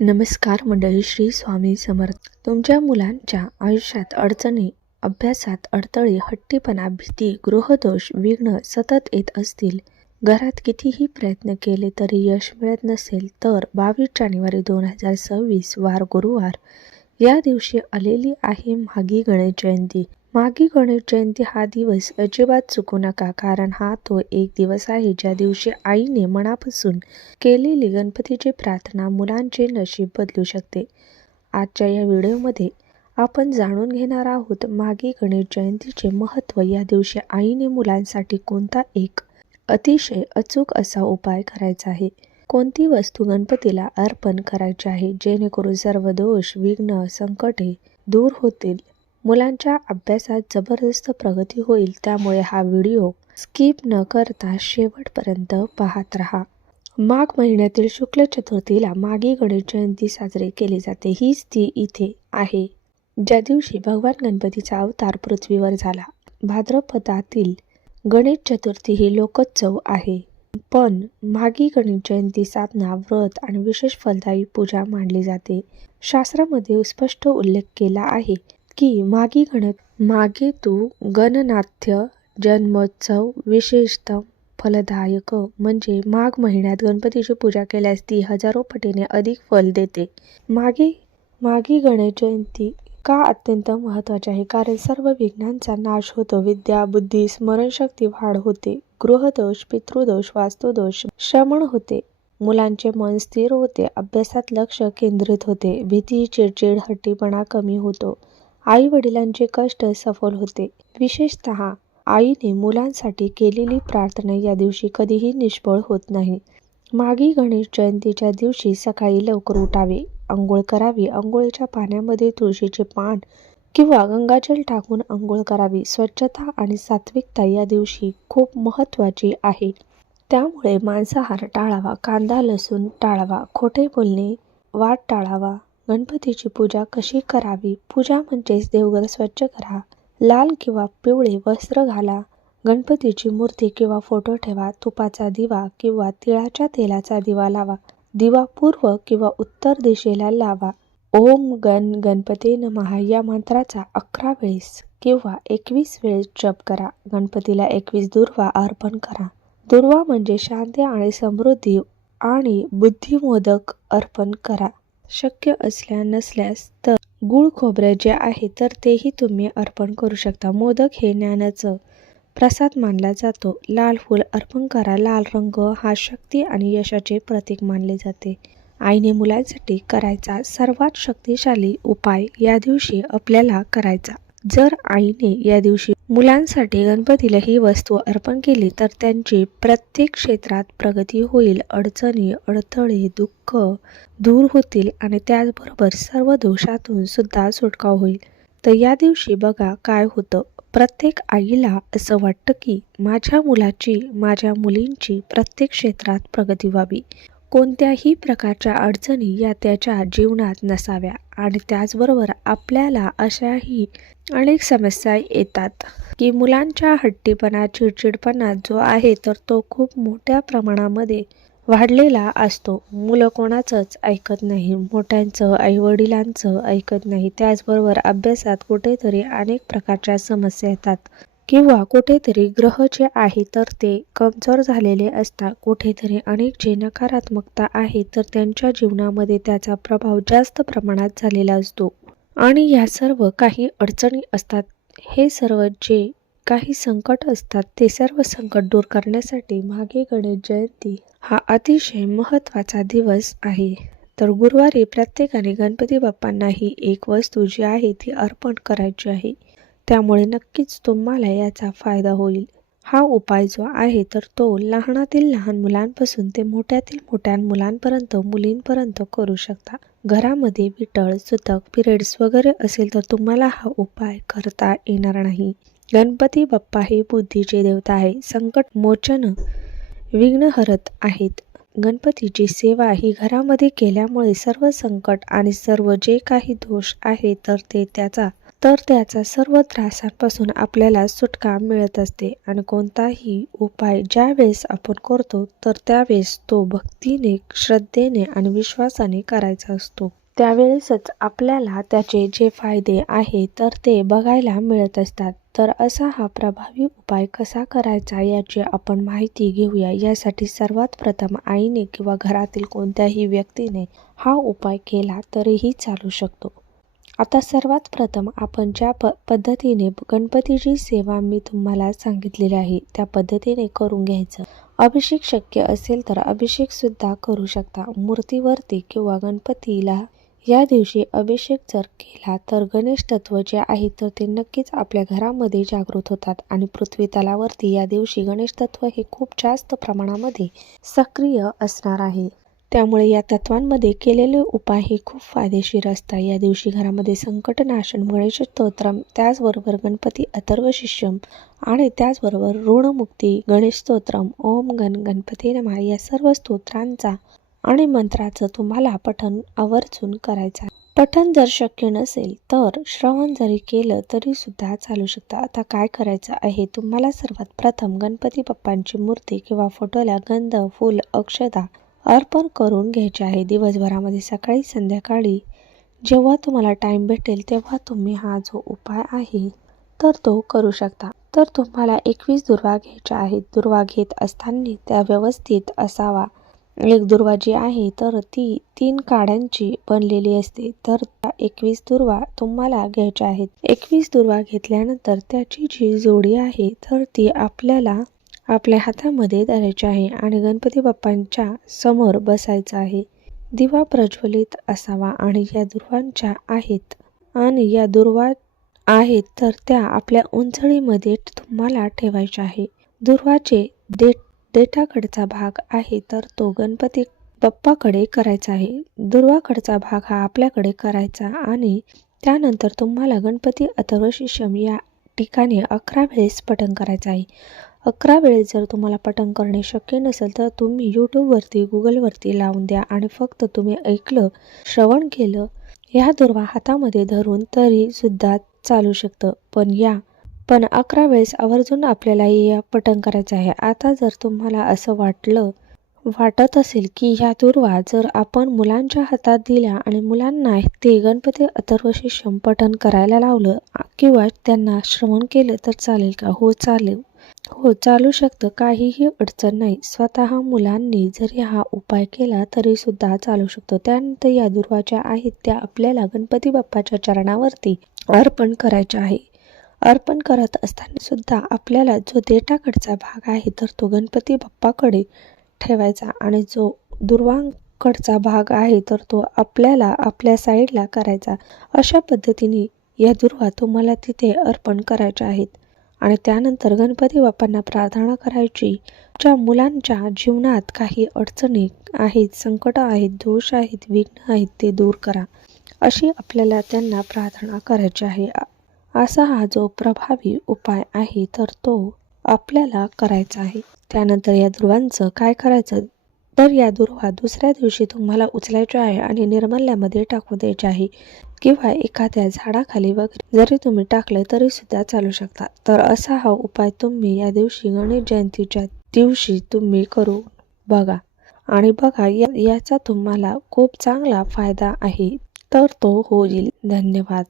नमस्कार मंडळी, श्री स्वामी समर्थ. तुमच्या मुलांच्या आयुष्यात अडचणी, अभ्यासात अडथळे, हट्टीपणा, भीती, गृहदोष, विघ्न सतत येत असतील, घरात कितीही प्रयत्न केले तरी यश मिळत नसेल, तर 22 जानेवारी 2026 वार गुरुवार या दिवशी आलेली आहे माघी गणेश जयंती. माघी गणेश जयंती हा दिवस अजिबात चुकू नका, कारण हा तो एक दिवस आहे ज्या दिवशी आईने मनापासून केलेली गणपतीची प्रार्थना मुलांचे नशीब बदलू शकते. आजच्या या व्हिडिओमध्ये आपण जाणून घेणार आहोत माघी गणेश जयंतीचे महत्त्व. या दिवशी आईने मुलांसाठी कोणता एक अतिशय अचूक असा उपाय करायचा आहे, कोणती वस्तू गणपतीला अर्पण करायची आहे, जेणेकरून सर्व दोष, विघ्न, संकटे दूर होतील, मुलांच्या अभ्यासात जबरदस्त प्रगती होईल. त्यामुळे हा व्हिडिओ स्किप न करता शेवटपर्यंत पाहत रहा. माघ महिन्यातील शुक्ल चतुर्थीला माघी गणेश जयंती साजरी केली जाते. हीच ती इथे आहे ज्या दिवशी भगवान गणपतीचा अवतार पृथ्वीवर झाला. भाद्रपदातील गणेश चतुर्थी ही लोकोत्सव आहे, पण माघी गणेश जयंती साधना, व्रत आणि विशेष फलदायी पूजा मानली जाते. शास्त्रामध्ये स्पष्ट उल्लेख केला आहे की मागे तू गणनाथ्य जन्मोत्सव विशेषतः फलदायक, म्हणजे माघ महिन्यात गणपतीची पूजा केल्यास ती हजारो पटीने अधिक फल देते. माघी गणेश जयंती का अत्यंत महत्त्वाची आहे? कारण सर्व विघ्नांचा नाश होतो, विद्या, बुद्धी, स्मरणशक्ती वाढ होते, गृहदोष, पितृदोष, वास्तुदोष शमन होते, मुलांचे मन स्थिर होते, अभ्यासात लक्ष केंद्रित होते, भीती, चिडचिड, हट्टीपणा कमी होतो, आई वडिलांचे कष्ट सफल होते. विशेषतः आईने मुलांसाठी केलेली प्रार्थना या दिवशी कधीही निष्फळ होत नाही. माघी गणेश जयंतीच्या दिवशी सकाळी लवकर उठावे, अंघोळ करावी. अंघोळीच्या पाण्यामध्ये तुळशीचे पान किंवा गंगाजल टाकून अंघोळ करावी. स्वच्छता आणि सात्विकता या दिवशी खूप महत्त्वाची आहे. त्यामुळे मांसाहार टाळावा, कांदा लसूण टाळावा, खोटे बोलणे, वाद टाळावा. गणपतीची पूजा कशी करावी? पूजा म्हणजेच देवघर स्वच्छ करा, लाल किंवा पिवळे वस्त्र घाला, गणपतीची मूर्ती किंवा फोटो ठेवा, तुपाचा दिवा किंवा तिळाच्या तेलाचा दिवा लावा, दिवा पूर्व किंवा उत्तर दिशेला लावा. ओम गणपते नमः या मंत्राचा 11 वेळेस किंवा 21 वेळेस जप करा. गणपतीला 21 दुर्वा अर्पण करा. दुर्वा म्हणजे शांती आणि समृद्धी आणि बुद्धिमोदक अर्पण करा. शक्य नसल्यास तर गुळ खोबरे जे आहे तर तेही तुम्ही अर्पण करू शकता. मोदक हे ज्ञानाचं प्रसाद मानला जातो. लाल फूल अर्पण करा. लाल रंग हा शक्ती आणि यशाचे प्रतीक मानले जाते. आईने मुलांसाठी करायचा सर्वात शक्तिशाली उपाय या दिवशी आपल्याला करायचा. जर आईने या दिवशी मुलांसाठी गणपतीला ही वस्तू अर्पण केली तर त्यांची प्रत्येक क्षेत्रात प्रगती होईल, अडचणी, अडथळे, दुःख दूर होतील आणि त्याचबरोबर सर्व दोषातून सुद्धा सुटका होईल. तर या दिवशी बघा काय होतं, प्रत्येक आईला असं वाटतं की माझ्या मुलाची, माझ्या मुलींची प्रत्येक क्षेत्रात प्रगती व्हावी, कोणत्याही प्रकारच्या अडचणी या त्याच्या जीवनात नसाव्या. आणि त्याचबरोबर आपल्याला अशाही अनेक समस्या येतात की मुलांच्या हट्टीपणा, चिडचिडपणा जो आहे तर तो खूप मोठ्या प्रमाणामध्ये वाढलेला असतो. मुलं कोणाचंच ऐकत नाही, मोठ्यांचं, आईवडिलांचं ऐकत नाही. त्याचबरोबर अभ्यासात कुठेतरी अनेक प्रकारच्या समस्या येतात किंवा कुठेतरी ग्रह जे आहे तर ते कमजोर झालेले असतात. कुठेतरी अनेक जे नकारात्मकता आहे तर त्यांच्या जीवनामध्ये त्याचा प्रभाव जास्त प्रमाणात झालेला असतो. आणि या सर्व काही अडचणी असतात, हे सर्व जे काही संकट असतात ते सर्व संकट दूर करण्यासाठी माघी गणेश जयंती हा अतिशय महत्त्वाचा दिवस आहे. तर गुरुवारी प्रत्येकाने गणपती बाप्पांना ही एक वस्तू जी आहे ती अर्पण करायची आहे. त्यामुळे नक्कीच तुम्हाला याचा फायदा होईल. हा उपाय जो आहे तर तो लहानातील लहान मुलांपासून ते मोठ्यातील मोठ्या मुलांपर्यंत, मुलींपर्यंत करू शकता. घरामध्ये विटळ, सुतक, पिरियड्स वगैरे असेल तर तुम्हाला हा उपाय करता येणार नाही. गणपती बाप्पा हे बुद्धीचे देवता आहे, संकट मोचन, विघ्नहरत आहेत. गणपतीची सेवा ही घरामध्ये केल्यामुळे सर्व संकट आणि सर्व जे काही दोष आहे तर ते त्याचा तर त्याचा सर्व त्रासांपासून आपल्याला सुटका मिळत असते. आणि कोणताही उपाय ज्या वेळेस आपण करतो तर त्यावेळेस तो भक्तीने, श्रद्धेने आणि विश्वासाने करायचा असतो. त्यावेळेसच आपल्याला त्याचे जे फायदे आहेत तर ते बघायला मिळत असतात. तर असा हा प्रभावी उपाय कसा करायचा याची आपण माहिती घेऊया. यासाठी सर्वात प्रथम आईने किंवा घरातील कोणत्याही व्यक्तीने हा उपाय केला तरीही चालू शकतो. आता सर्वात प्रथम आपण ज्या पद्धतीने गणपतीची सेवा मी तुम्हाला सांगितलेली आहे त्या पद्धतीने करून घ्यायचं. अभिषेक शक्य असेल तर अभिषेक सुद्धा करू शकता. मूर्तीवरती किंवा गणपतीला या दिवशी अभिषेक जर केला तर गणेश तत्व जे आहे तर ते नक्कीच आपल्या घरामध्ये जागृत होतात आणि पृथ्वी तलावरती या दिवशी गणेश तत्व हे खूप जास्त प्रमाणामध्ये सक्रिय असणार आहे. त्यामुळे या तत्वांमध्ये केलेले उपाय हे खूप फायदेशीर असतात. या दिवशी घरामध्ये संकटनाशन, गणेश स्तोत्रम, त्याचबरोबर गणपती अथर्व शीर्षम आणि त्याचबरोबर ऋणमुक्ती, गणेश स्तोत्रम, ओम गण गणपती नमः या सर्व स्तोत्रांचा आणि मंत्राचं तुम्हाला पठण आवर्जून करायचं. पठण जर शक्य नसेल तर श्रवण जरी केलं तरी सुद्धा चालू शकतं. आता काय करायचं आहे, तुम्हाला सर्वात प्रथम गणपती बाप्पांची मूर्ती किंवा फोटोला गंध, फूल, अक्षता अर्पण करून घ्यायचे आहे. दिवसभरामध्ये सकाळी संध्याकाळी जेव्हा तुम्हाला टाइम भेटेल तेव्हा तुम्ही हा जो उपाय आहे तर तो करू शकता. तर तुम्हाला 21 दुर्वा घ्यायच्या आहेत. दुर्वा घेत असताना त्या व्यवस्थित असावा. एक दुर्वा जी आहे तर ती 3 काड्यांची बनलेली असते. तर त्या 21 दुर्वा तुम्हाला घ्यायच्या आहेत. 21 दुर्वा घेतल्यानंतर त्याची जी जोडी आहे तर ती आपल्याला आपल्या हातामध्ये धरायची आहे आणि गणपती बाप्पांच्या समोर बसायचं आहे. दिवा प्रज्वलित असावा आणि या दुर्वांच्या आहेत आणि या दुर्वा आहेत तर त्या आपल्या उंचळीमध्ये तुम्हाला ठेवायच्या आहे. दुर्वाचे देठाकडचा भाग आहे तर तो गणपती बाप्पाकडे करायचा आहे. दुर्वाकडचा भाग हा आपल्याकडे करायचा आणि त्यानंतर तुम्हाला गणपती अथर्व शीर्षम या ठिकाणी 11 वेळेस पठण करायचं आहे. 11 वेळेस जर तुम्हाला पठण करणे शक्य नसेल तर तुम्ही यूट्यूबवरती, गुगलवरती लावून द्या आणि फक्त तुम्ही ऐकलं, श्रवण केलं, ह्या दुर्वा हातामध्ये धरून तरी सुद्धा चालू शकतं. पण 11 वेळेस आवर्जून आपल्याला हे पठण करायचं आहे. आता जर तुम्हाला असं वाटत असेल की ह्या दुर्वा जर आपण मुलांच्या हातात दिल्या आणि मुलांना ते गणपती अथर्व शीर्षम पठण करायला लावलं किंवा त्यांना श्रवण केलं तर चालेल का? हो चालेल. हो चालू शकतं, काहीही अडचण नाही. स्वतः मुलांनी जरी हा उपाय केला तरी सुद्धा चालू शकतो. त्यानंतर या दुर्वा ज्या आहेत त्या आपल्याला गणपती बाप्पाच्या चरणावरती अर्पण करायच्या आहे. अर्पण करत असताना सुद्धा आपल्याला जो देठाकडचा भाग आहे तर तो गणपती बाप्पाकडे ठेवायचा आणि जो दुर्वांकडचा भाग आहे तर तो आपल्याला आपल्या साईडला करायचा. अशा पद्धतीने या दुर्वा तुम्हाला तिथे अर्पण करायच्या आहेत. आणि त्यानंतर गणपती बाप्पांना प्रार्थना करायची, ज्या मुलांच्या जीवनात काही अडचणी आहेत, संकट आहेत, दोष आहेत, विघ्न आहेत ते दूर करा, अशी आपल्याला त्यांना प्रार्थना करायची आहे. असा हा जो प्रभावी उपाय आहे तर तो आपल्याला करायचा आहे. त्यानंतर या दुर्वांचं काय करायचं, तर या दुर्वा दुसऱ्या दिवशी तुम्हाला उचलायच्या आहे आणि निर्मल्यामध्ये टाकू द्यायच्या आहे किंवा एखाद्या झाडाखाली वगैरे जरी तुम्ही टाकलं तरी सुद्धा चालू शकता. तर असा हा उपाय तुम्ही या दिवशी गणेश जयंतीच्या दिवशी तुम्ही करू बघा आणि बघा याचा तुम्हाला खूप चांगला फायदा आहे तर तो होईल. धन्यवाद.